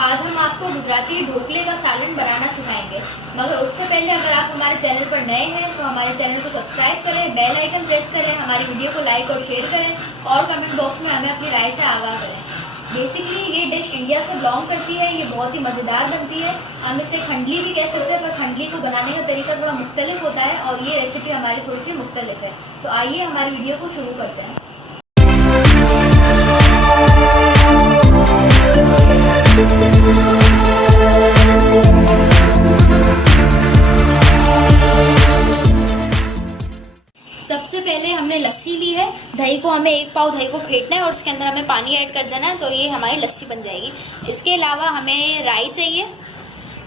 आज हम आपको गुजराती ढोकले का सालन बनाना सिखाएंगे। मगर उससे पहले अगर आप हमारे चैनल पर नए हैं तो हमारे चैनल को सब्सक्राइब करें, बेल आइकन प्रेस करें, हमारी वीडियो को लाइक और शेयर करें और कमेंट बॉक्स में हमें अपनी राय से आगाह करें। बेसिकली ये डिश इंडिया से बिलोंग करती है, ये बहुत ही मज़ेदार बनती है। हम इसे खंडली भी कह सकते हैं, पर खंडली को बनाने का तरीका थोड़ा मुख्तलिफ होता है और ये रेसिपी हमारी थोड़ी सी मुख्तलिफ है। तो आइए हमारी वीडियो को शुरू करते हैं। सबसे पहले हमने लस्सी ली है। दही को हमें 1 पाव दही को फेंटना है और उसके अंदर हमें पानी ऐड कर देना है, तो ये हमारी लस्सी बन जाएगी। इसके अलावा हमें राई चाहिए,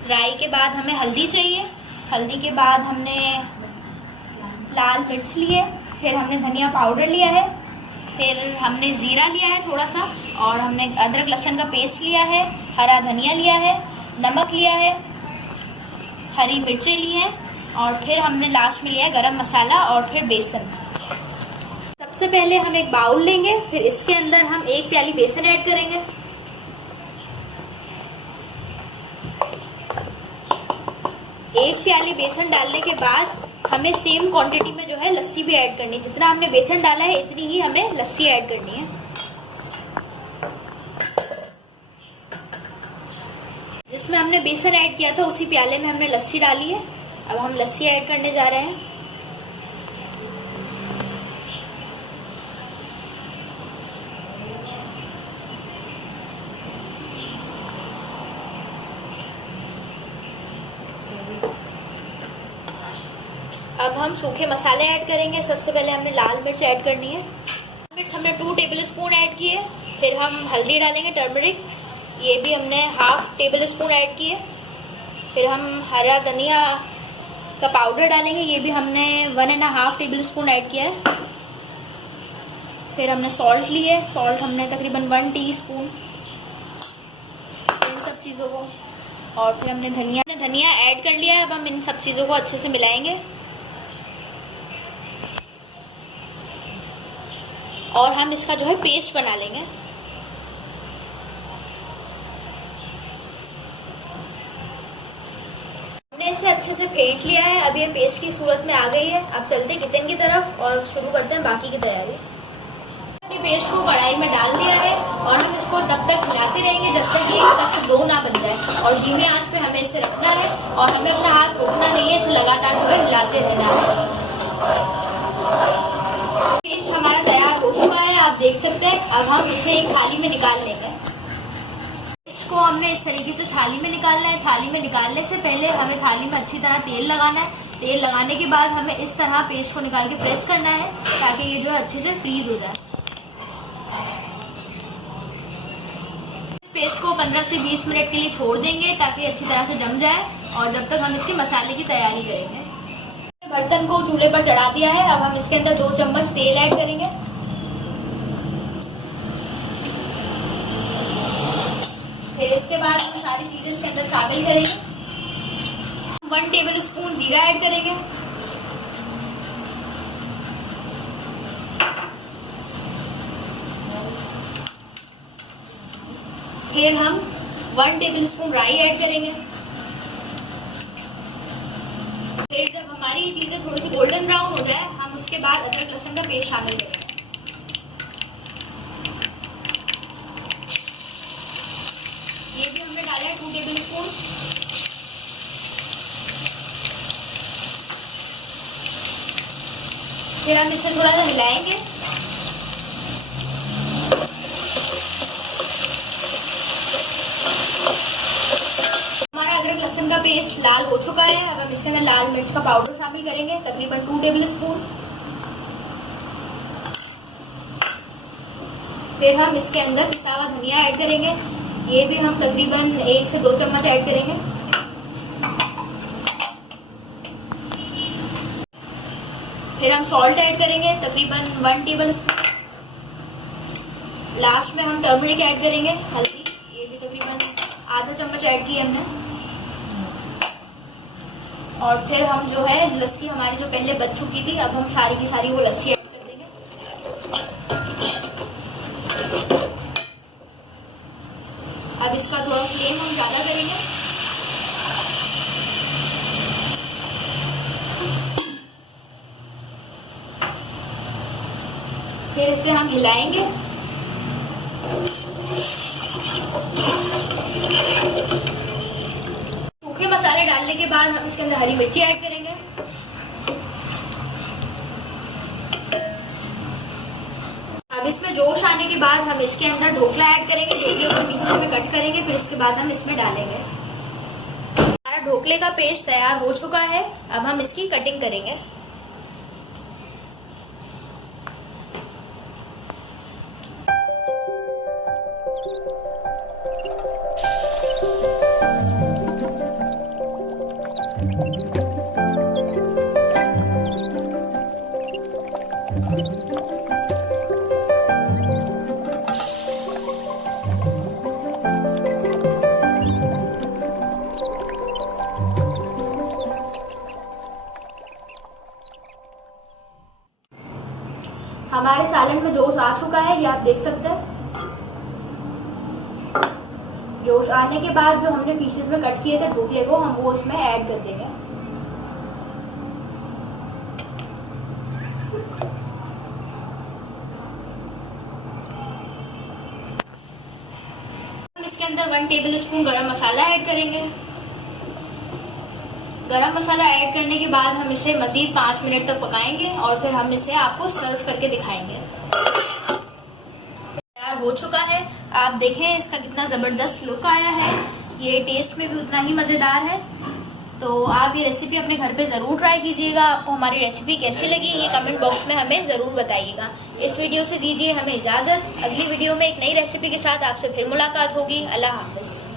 राई के बाद हमें हल्दी चाहिए, हल्दी के बाद हमने लाल मिर्च ली है, फिर हमने धनिया पाउडर लिया है, फिर हमने ज़ीरा लिया है थोड़ा सा, और हमने अदरक लहसुन का पेस्ट लिया है, हरा धनिया लिया है, नमक लिया है, हरी मिर्चें ली हैं, और फिर हमने लास्ट में लिया है गरम मसाला और फिर बेसन। सबसे पहले हम एक बाउल लेंगे, फिर इसके अंदर हम 1 प्याली बेसन ऐड करेंगे। एक प्याली बेसन डालने के बाद हमें सेम क्वांटिटी में जो है लस्सी भी ऐड करनी है। जितना हमने बेसन डाला है इतनी ही हमें लस्सी ऐड करनी है। जिसमें हमने बेसन ऐड किया था उसी प्याले में हमने लस्सी डाली है। अब हम लस्सी ऐड करने जा रहे हैं। अब हम सूखे मसाले ऐड करेंगे। सबसे पहले हमने लाल मिर्च ऐड करनी है। मिर्च हमने 2 टेबल स्पून ऐड किए। फिर हम हल्दी डालेंगे, टर्मरिक, ये भी हमने 1/2 टेबल स्पून ऐड किए। फिर हम हरा धनिया का पाउडर डालेंगे, ये भी हमने 1.5 टेबल स्पून ऐड किया है। फिर हमने सॉल्ट ली है, सॉल्ट हमने तकरीबन 1 टीस्पून, इन सब चीज़ों को। और फिर हमने धनिया ऐड कर लिया है। अब हम इन सब चीज़ों को अच्छे से मिलाएंगे और हम इसका जो है पेस्ट बना लेंगे। हमने इसे अच्छे से फेंट लिया है। अब ये पेस्ट की सूरत में आ गई है। अब चलते हैं किचन की तरफ और शुरू करते हैं बाकी की तैयारी। पेस्ट को कढ़ाई में डाल दिया है और हम इसको तब तक हिलाते रहेंगे जब तक ये सख्त डो ना बन जाए, और धीमी आंच पे हमें इसे रखना है और हमें अपना हाथ रोकना नहीं है, इसे लगातार जो है हिलाते रहना है। पेस्ट हमारा तैयार हो चुका है, आप देख सकते हैं। अब हम इसे एक थाली में निकाल लेंगे। इसको हमने इस तरीके से थाली में निकालना है। थाली में निकालने से पहले हमें थाली में अच्छी तरह तेल लगाना है। तेल लगाने के बाद हमें इस तरह पेस्ट को निकाल के प्रेस करना है ताकि ये जो है अच्छे से फ्रीज हो जाए। इस पेस्ट को 15 से 20 मिनट के लिए छोड़ देंगे ताकि अच्छी तरह से जम जाए, और जब तक हम इसके मसाले की तैयारी करेंगे। बर्तन को चूल्हे पर चढ़ा दिया है। अब हम इसके अंदर 2 चम्मच तेल ऐड करेंगे। फिर इसके बाद हम सारी चीजें इसके अंदर शामिल करेंगे। 1 टेबल स्पून जीरा ऐड करेंगे। फिर हम 1 टेबल स्पून राई ऐड करेंगे। फिर जब हमारी ये चीजें थोड़ी सी गोल्डन ब्राउन हो जाए, हम उसके बाद अदरक लहसुन का पेस्ट शामिल करेंगे। ये भी हमने डाला है 2 टेबल स्पून। फिर हम इसे थोड़ा सा हिलाएंगे। हमारा अदरक लहसुन का पेस्ट लाल हो चुका है। अब हम इसके अंदर लाल मिर्च का पाउडर शामिल करेंगे, तकरीबन 2 टेबल स्पून। फिर हम इसके अंदर पिसा हुआ धनिया ऐड करेंगे, ये भी हम तकरीबन 1 से 2 चम्मच ऐड करेंगे। फिर हम सॉल्ट ऐड करेंगे, तकरीबन 1 टेबल स्पून। लास्ट में हम टर्मरिक ऐड करेंगे, हल्दी, ये भी तकरीबन आधा चम्मच ऐड की हमने। और फिर हम जो है लस्सी हमारी जो पहले बच चुकी थी, अब हम सारी की सारी वो लस्सी ऐड कर देंगे। अब इसको इसका थोड़ा फ्लेम हम ज़्यादा करेंगे। फिर इसे हम हिलाएंगे। सूखे मसाले डालने के बाद हम इसके अंदर हरी मिर्ची ऐड करेंगे। अब इसमें जोश आने के बाद हम इसके अंदर ढोकला ऐड करेंगे। ढोकले को पीसेस में कट करेंगे, फिर इसके बाद हम इसमें डालेंगे। हमारा ढोकले का पेस्ट तैयार हो चुका है। अब हम इसकी कटिंग करेंगे। हमारे सालन में जोश आ चुका है, ये आप देख सकते हैं। जोश आने के बाद जो हमने पीसेस में कट किए थे ढोकले को, हम वो इसमें ऐड कर देंगे। हम इसके अंदर 1 टेबल स्पून गरम मसाला ऐड करेंगे। गरम मसाला ऐड करने के बाद हम इसे मजीद 5 मिनट तक पकाएंगे और फिर हम इसे आपको सर्व करके दिखाएंगे। तैयार हो चुका है, आप देखें इसका कितना ज़बरदस्त लुक आया है। ये टेस्ट में भी उतना ही मज़ेदार है। तो आप ये रेसिपी अपने घर पे ज़रूर ट्राई कीजिएगा। आपको हमारी रेसिपी कैसी लगी ये कमेंट बॉक्स में हमें ज़रूर बताइएगा। इस वीडियो से दीजिए हमें इजाज़त। अगली वीडियो में एक नई रेसिपी के साथ आपसे फिर मुलाकात होगी। अल्लाह हाफ़िज़।